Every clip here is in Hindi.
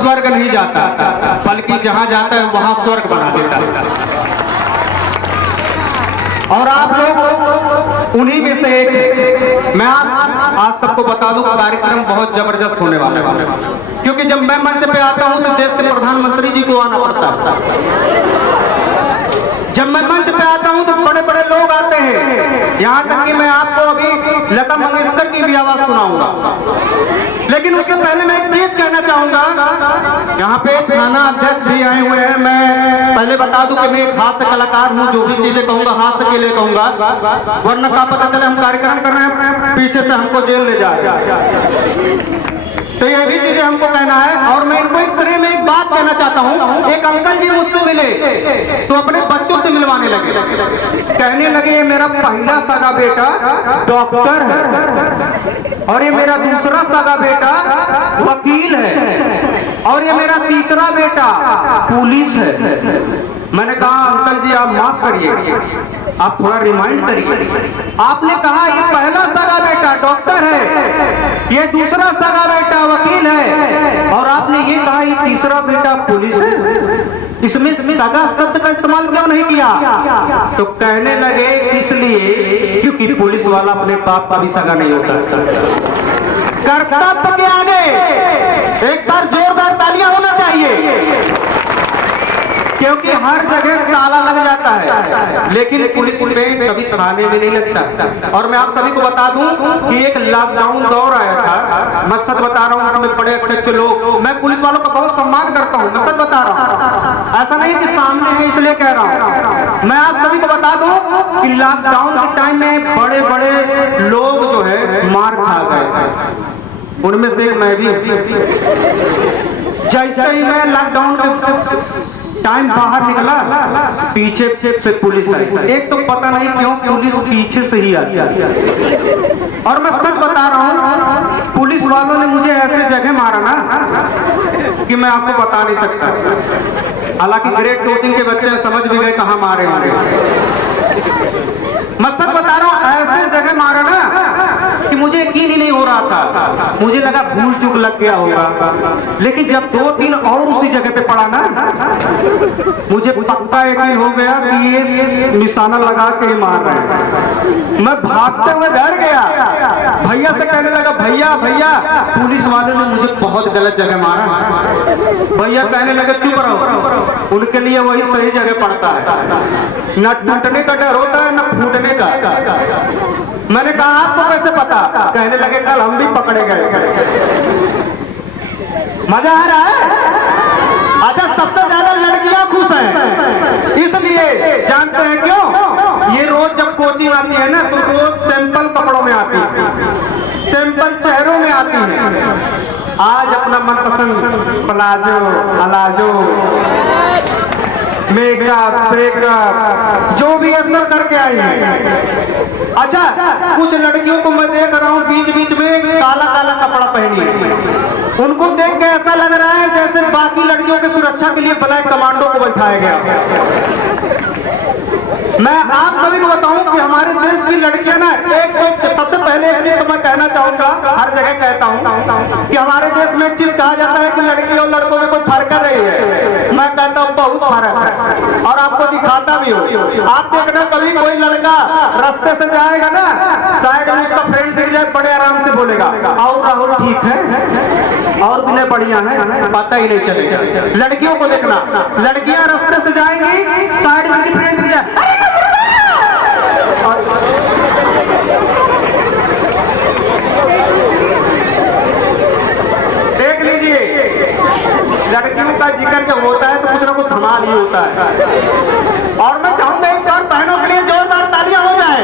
स्वर्ग नहीं जाता, बल्कि जहां जाता है वहां स्वर्ग बना देता है। और आप लोग उन्हीं में से एक। मैं आज सबको बता दूं, कार्यक्रम बहुत जबरदस्त होने वाला है, क्योंकि जब मैं मंच पे आता हूं तो देश के प्रधानमंत्री जी को आना पड़ता है। जब मैं मंच पे आता हूं तो बड़े बड़े लोग आते हैं, यहां तक कि मैं आपको अभी लता मंगेशकर की भी आवाज सुनाऊंगा। लेकिन उससे पहले मैं एक चीज कहना चाहूंगा, यहाँ पे थाना अध्यक्ष भी आए हुए हैं। मैं पहले बता दूं कि मैं एक हास्य कलाकार हूँ, जो भी चीजें कहूंगा हास्य के लिए कहूंगा, वरना क्या पता चले हम कार्यक्रम कर रहे हैं पीछे से हमको जेल ले जाए। तो ये भी चीजें हमको कहना है। और मैं इनको एक श्रेय में एक बात कहना चाहता हूँ। एक अंकल जी मुझसे मिले तो अपने बच्चों से मिलवाने लगे, कहने लगे मेरा पहला सगा बेटा डॉक्टर है, और ये मेरा दूसरा सगा बेटा वकील है, और ये मेरा तीसरा बेटा पुलिस है। मैंने कहा अंकल जी आप माफ करिए, आप थोड़ा रिमाइंड करिए। आपने कहा ये पहला सगा बेटा डॉक्टर है, ये दूसरा सगा बेटा वकील है, और आपने ये कहा ये तीसरा बेटा पुलिस है। इसमें सगा शब्द का इस्तेमाल क्यों नहीं किया? तो कहने लगे इसलिए क्योंकि पुलिस वाला अपने बाप का भी सगा नहीं होता। कर्तव्य के आगे एक बार जोरदार तालियां होना चाहिए, क्योंकि हर जगह ताला लग जाता है, लेकिन पुलिस में कभी थाने में नहीं लगता। और मैं आप सभी को बता दूं कि एक लॉकडाउन दौर आया था, मैं सच बता रहा हूं, उसमें बड़े अच्छे अच्छे लोग, मैं पुलिस वालों का बहुत सम्मान करता हूं, मैं सच बता रहा हूं, ऐसा नहीं कि सामने है इसलिए कह रहा हूं। मैं आप सभी को बता दूं कि लॉकडाउन के टाइम में बड़े बड़े लोग जो है मार खा गए, उनमें से एक मैं भी। जैसे ही मैं लॉकडाउन के टाइम बाहर निकला, पीछे से पुलिस आई। एक तो पता नहीं क्यों पुलिस पीछे से ही आई, और मैं सच बता रहा हूँ पुलिस वालों ने मुझे ऐसे जगह मारा ना कि मैं आपको बता नहीं सकता। हालांकि ग्रेड 2-3 के बच्चे समझ भी गए कहाँ मारे होंगे। मैं सच बता रहा हूँ ऐसे जगह मारा ना कि मुझे यकीन ही नहीं हो रहा था, मुझे लगा भूल चूक लग गया होगा। लेकिन जब 2-3 और उसी जगह पे पड़ा ना, मुझे पक्का यकीन हो गया कि ये निशाना लगा के मार रहे हैं। मैं भागते हुए डर गया, भैया से कहने लगा भैया भैया पुलिस वाले ने मुझे बहुत गलत जगह मारा। भैया कहने लगे चुप रहो, उनके लिए वही सही जगह पड़ता है, न टूटने का डर होता है न फूटने का। मैंने कहा आपको कैसे पता? कहने लगे कल हम भी पकड़े गए। मजा आ रहा है? अच्छा सबसे ज्यादा लड़कियां खुश हैं, इसलिए जानते हैं क्यों? ये रोज जब कोचिंग आती है ना तो रोज सिंपल कपड़ों में आती है, सिंपल चेहरों में आती है। आज अपना मनपसंद प्लाजो अलाजो मेकअप शेकअप जो भी है सब करके आई है। अच्छा कुछ लड़कियों को मैं देख रहा हूँ बीच बीच में काला काला कपड़ा पहनी है, उनको देख के ऐसा लग रहा है जैसे बाकी लड़कियों की सुरक्षा के लिए ब्लैक कमांडो को बैठाया गया। मैं आप सभी को बताऊं कि हमारे देश की लड़कियां ना एक सबसे पहले एक चीज तो मैं कहना चाहूंगा, हर जगह कहता हूं कि हमारे देश में एक चीज कहा जाता है कि लड़की और लड़कों में कोई फर्क कर रही है। मैं कहता हूं बहुत फर्क है, और आपको दिखाता भी हो। आप देखना कभी कोई लड़का रास्ते से जाएगा ना, साइड में उसका फ्रेंड दिख जाए, बड़े आराम से बोलेगा और राहुल ठीक है और भी बढ़िया है, पता ही नहीं चलेगा। लड़कियों को देखना, लड़कियां रास्ते से जाएंगी, साइड में फ्रेंड दिख जाए देख लीजिए। लड़कियों का जिक्र जब होता है तो कुछ ना कुछ धमाल ही होता है। और मैं चाहूंगा एक बार बहनों के लिए जोरदार तालियां हो जाए।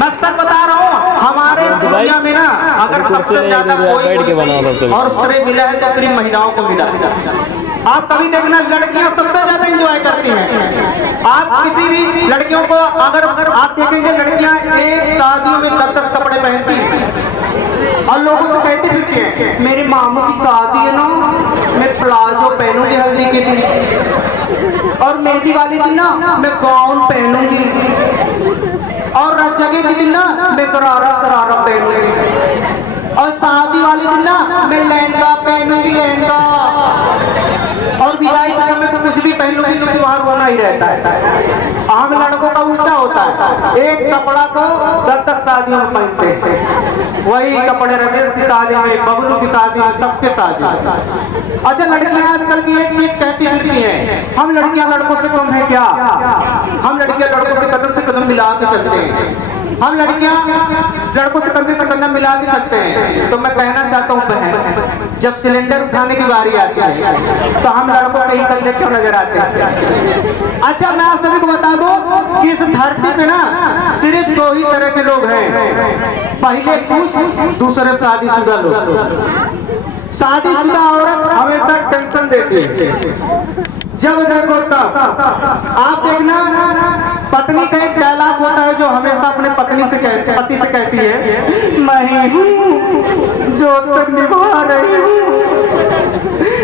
मैं सच बता रहा हूँ हमारे दुनिया में ना अगर सबसे ज्यादा कोई और श्रेय मिला है तो सिर्फ महिलाओं को मिला। आप कभी देखना लड़कियां सबसे ज्यादा एंजॉय करती हैं। आप किसी भी लड़कियों को अगर आप देखेंगे, लड़कियां एक शादियों में 10-10 कपड़े पहनती हैं और लोगों से कहती फिरती हैं मेरे मामू की शादी है ना, मैं प्लाजो पहनूंगी हल्दी के दिन, और मेहंदी वाली दिन ना मैं गाउन पहनूंगी, और रजगे के दिन ना मैं गरारा सरारा पहनूंगी, और शादी वाली दिन ना मैं लहंगा रहता है। हम लड़कों का उल्टा होता है, एक कपड़ा को 10-10 शादियों में पहनते हैं। वही कपड़े रमेश की शादी में, बबलू की शादी में, सबके शादी में। अच्छा, लड़कियां आजकल की एक चीज कहती फिरती हैं, हम लड़कियां लड़कों से कम है क्या? हम लड़कियां लड़कों से कदम मिला के चलते हैं, हम लड़कियां लड़कों से कंधा मिला के चलते हैं। तो मैं कहना चाहता हूँ बहन, जब सिलेंडर उठाने की बारी आती है तो हम लड़कों कहीं कंधे क्यों नजर आते हैं? अच्छा, मैं आप सभी को बता दूं कि इस धरती पे ना सिर्फ 2 ही तरह के लोग हैं, पहले खुश, दूसरे शादीशुदा लोग। शादीशुदा औरत हमेशा टेंशन देती है, जब देखो तब। आप देखना, पत्नी का एक डायलॉग होता है जो हमेशा अपने पति से कहती है, मैं ही हूँ जो तक निभा रही हूँ,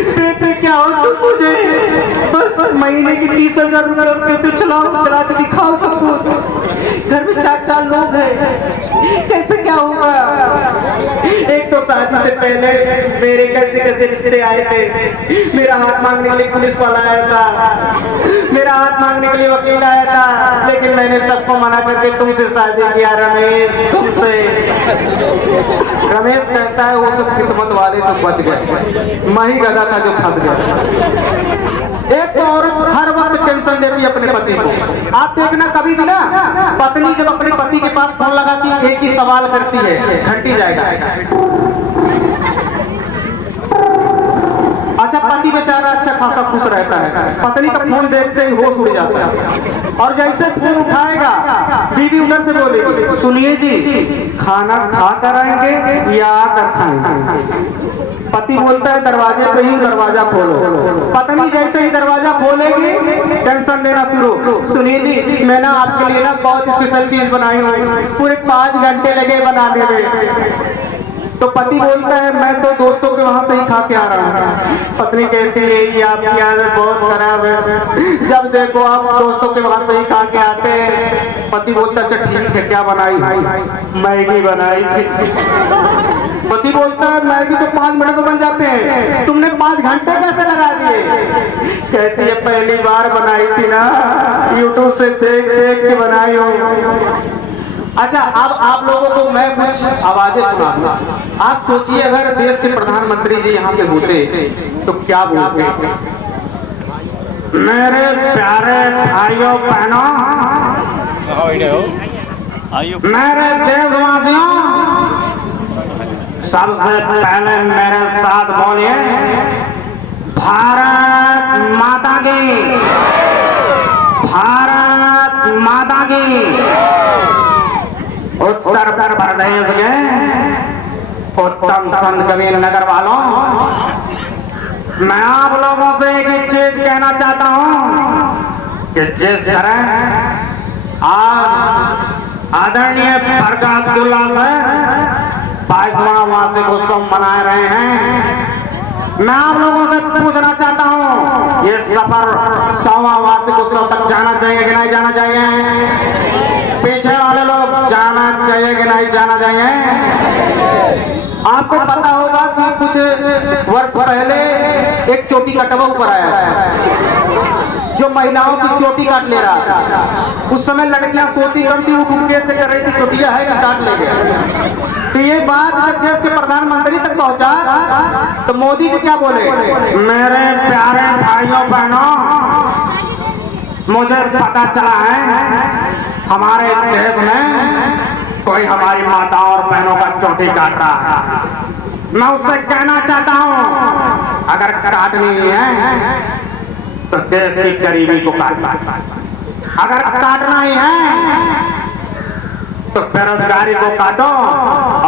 देते क्या हो तुम मुझे? बस महीने की 30,000 रुपये देते, चला के दिखाओ सबको। घर में 4-4 लोग हैं, कैसे क्या होगा? एक तो शादी से पहले मेरे कैसे रिश्ते आए थे, मेरा हाथ मांगने के लिए पुलिस वाला आया था, मेरा हाथ मांगने के लिए वकील आया था, लेकिन मैंने सबको मना करके तुमसे शादी किया रमेश, तुमसे। रमेश कहता है वो सब किस्मत वाले तो बच गए, मैं ही गधा था जो फंस गया। एक तो औरत हर वक्त टेंशन देती है अपने पति को। आप देखना, कभी भी ना पत्नी जब अपने पति के पास फोन लगाती है, एक ही सवाल करती है, घंटी जाएगा। अच्छा, पति बेचारा अच्छा खासा खुश रहता है, पत्नी का फोन देखते ही होश उड़ जाता है, और जैसे फोन उठाएगा बीवी उधर से बोलेगी, सुनिए जी, खाना खा कर आएंगे या आकर खाएंगे? पति बोलता है दरवाजे पे ही दरवाजा खोलो। पत्नी जैसे ही दरवाजा खोलेगी टेंशन देना शुरू, सुनिए जी, मैं ना आपके लिए ना बहुत स्पेशल चीज बनाई हूँ, पूरे 5 घंटे लगे बनाने में। तो पति बोलता है मैं तो दोस्तों के वहां से ही खा के आ रहा हूँ। पत्नी कहती है ये आपकी आदत बहुत खराब है, जब देखो आप दोस्तों के वहां से ही खा के आते हैं। पति बोलता अच्छा ठीक है, क्या बनाई? मैगी बनाई थी। पति बोलता है मैगी तो 5 मिनट में बन जाते हैं, तुमने 5 घंटे कैसे लगा दिए? कहती है पहली बार बनाई थी ना, यूट्यूब से देख के बनाई हूँ। अच्छा, अब आप लोगों को मैं कुछ आवाजें सुनाऊंगा। आप सोचिए अगर देश के प्रधानमंत्री जी यहाँ पे होते तो क्या बोलते? मेरे प्यारे भाइयों बहनों, मेरे देशवासियों, सबसे पहले मेरे साथ बोलिए भारत माता की, भारत माता की। उत्तर प्रदेश के उत्तम संत कबीर नगर वालों, मैं आप लोगों से एक ही चीज कहना चाहता हूं कि जिस तरह आज आदरणीय बरका अब्दुल्ला सर 22वां वार्षिक उत्सव मना रहे हैं, मैं आप लोगों से पूछना चाहता हूं ये सफर 100वां वार्षिक उत्सव तक जाना चाहिए कि नहीं जाना चाहिए? पीछे वाले लोग जाना चाहिए कि नहीं जाना चाहिए? आपको पता होगा कि कुछ वर्ष पहले एक चोटी कटवा ऊपर आया था, जो महिलाओं की चोटी काट ले रहा था। उस समय लड़कियां सोती कम थी, उठ के कर रही थी चोटियां है कि काट ले गया। तो ये बात जब देश के प्रधानमंत्री तक पहुंचा तो मोदी जी क्या बोले? मेरे प्यारे भाइयों बहनों, मुझे पता चला है हमारे देश में कोई हमारी माताओं और बहनों का चोटी काट रहा है। मैं उससे कहना चाहता हूं अगर काटनी है तो देश की गरीबी को काटना, अगर काटना ही है तो बेरोजगारी को काटो,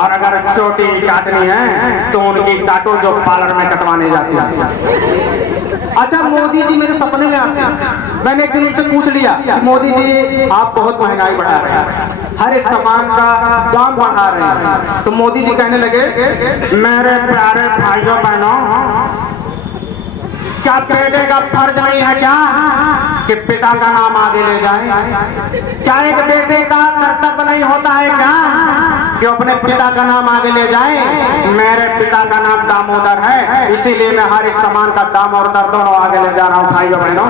और अगर चोटी काटनी है तो उनकी काटो जो पार्लर में कटवाने जाती है। अच्छा, मोदी जी मेरे सपने में आते हैं। मैंने एक दिन उनसे पूछ लिया कि मोदी जी आप बहुत महंगाई बढ़ा रहे हैं, हर एक सामान का दाम बढ़ा रहे हैं। तो मोदी जी कहने लगे मेरे प्यारे भाइयों बहनों, क्या बेटे का फर्ज नहीं है क्या कि पिता का नाम आगे ले जाए? क्या एक बेटे का कर्तव्य नहीं होता है क्या कि अपने पिता का नाम आगे ले जाए? मेरे पिता का नाम दामोदर है, इसीलिए मैं हर एक सामान का दाम और दर दोनों आगे ले जा रहा हूँ भाइयों बहनों।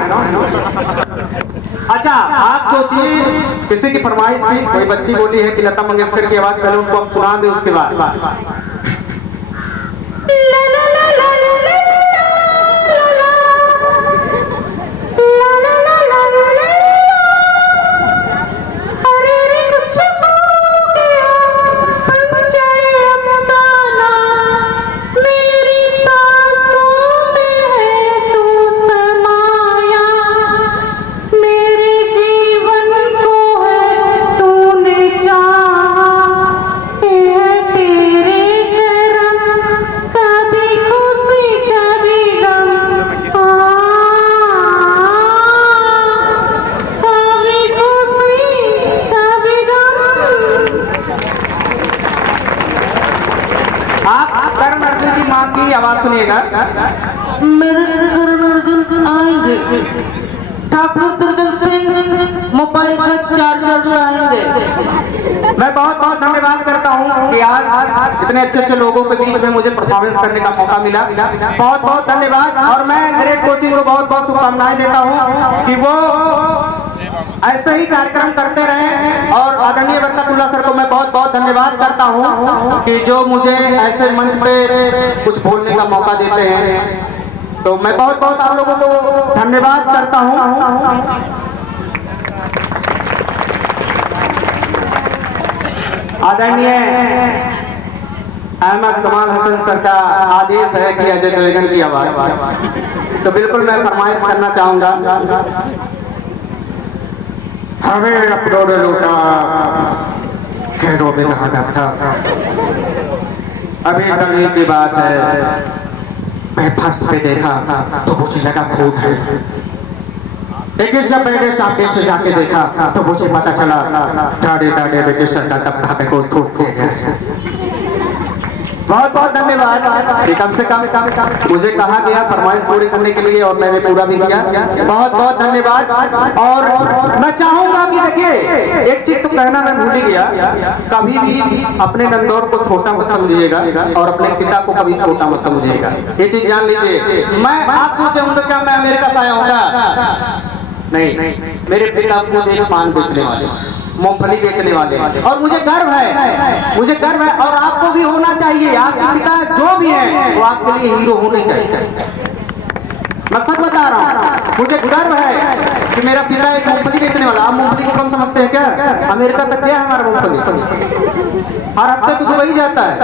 अच्छा आप सोचिए, किसी की फरमाइश थी, कोई बच्ची बोली है कि लता मंगेशकर की आवाज पहले उनको हम सुना दे, उसके बाद आप करण अर्जुन की माँ की आवाज सुनिएगा। मेरे करण अर्जुन आएंगे, ठाकुर दुर्जन सिंह मोबाइल का चार्जर लाएंगे। मैं बहुत बहुत धन्यवाद करता हूँ कि आज इतने अच्छे अच्छे लोगों के बीच में मुझे परफॉर्मेंस करने का मौका मिला। बहुत बहुत धन्यवाद। और मैं ग्रेट कोचिंग को बहुत बहुत शुभकामनाएं देता हूँ कि वो ऐसे ही कार्यक्रम करते रहें। और आदरणीय बरकतुल्लाह सर को मैं बहुत बहुत धन्यवाद करता हूँ कि जो मुझे ऐसे मंच पे कुछ बोलने का मौका देते हैं। तो मैं बहुत बहुत आप लोगों को धन्यवाद करता हूँ। आदरणीय अहमद कमाल हसन सर का आदेश है कि अजय देवगन की आवाज, तो बिल्कुल मैं फरमाइश करना चाहूंगा। हमें अपनों ने लूटा, खेरों में कहा था। अभी कल की बात है, मैं फर्श पे देखा तो मुझे लगा खून है, लेकिन जब मैंने सामने से जाके देखा तो मुझे पता चला दाने दाने में किस का दबका को थूक गया। बहुत बहुत धन्यवाद कि कम से कम मुझे कहा गया फरमाइश पूरी करने के लिए और मैंने पूरा भी किया। बहुत बहुत धन्यवाद। और मैं चाहूंगा कि देखिए, एक चीज तो कहना मैं भूल ही गया, कभी भी अपने नंदौर को छोटा मत समझिएगा और अपने पिता को कभी छोटा मत समझिएगा। ये चीज जान लीजिए। मैं आप सोचे होंगे क्या मैं अमेरिका से आया हूँ? नहीं, मेरे पिता खुद एक पान बेचने वाले, मूंगफली बेचने वाले, और मुझे गर्व है, मुझे गर्व है। और आपको भी होना चाहिए। आपके पिता जो भी हैं वो आपके लिए हीरो होने चाहिए। मैं सच बता रहा हूँ, मुझे गर्व है कि मेरा पिता एक मूंगफली बेचने वाला। आप मूंगफली को कम समझते हैं क्या? अमेरिका तक गया है हमारा मूंगफली, हर हफ्ते तो दुबई जाता है,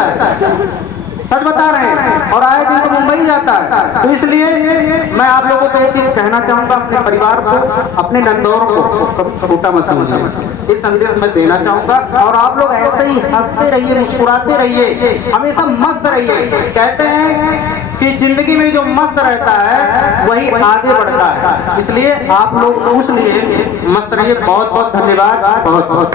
सच बता रहे हैं, और आए दिन तो मुंबई जाता है। तो इसलिए मैं आप लोगों को एक चीज कहना चाहूंगा, अपने परिवार को, अपने नंदौर को कभी छोटा मत समझिए। इस संदेश मैं देना चाहूंगा। और आप लोग ऐसे ही हंसते रहिए, मुस्कुराते रहिए, हमेशा मस्त रहिए। कहते हैं कि जिंदगी में जो मस्त रहता है वही आगे बढ़ता है, इसलिए आप लोग उस लिए मस्त रहिए। बहुत बहुत धन्यवाद। बहुत बहुत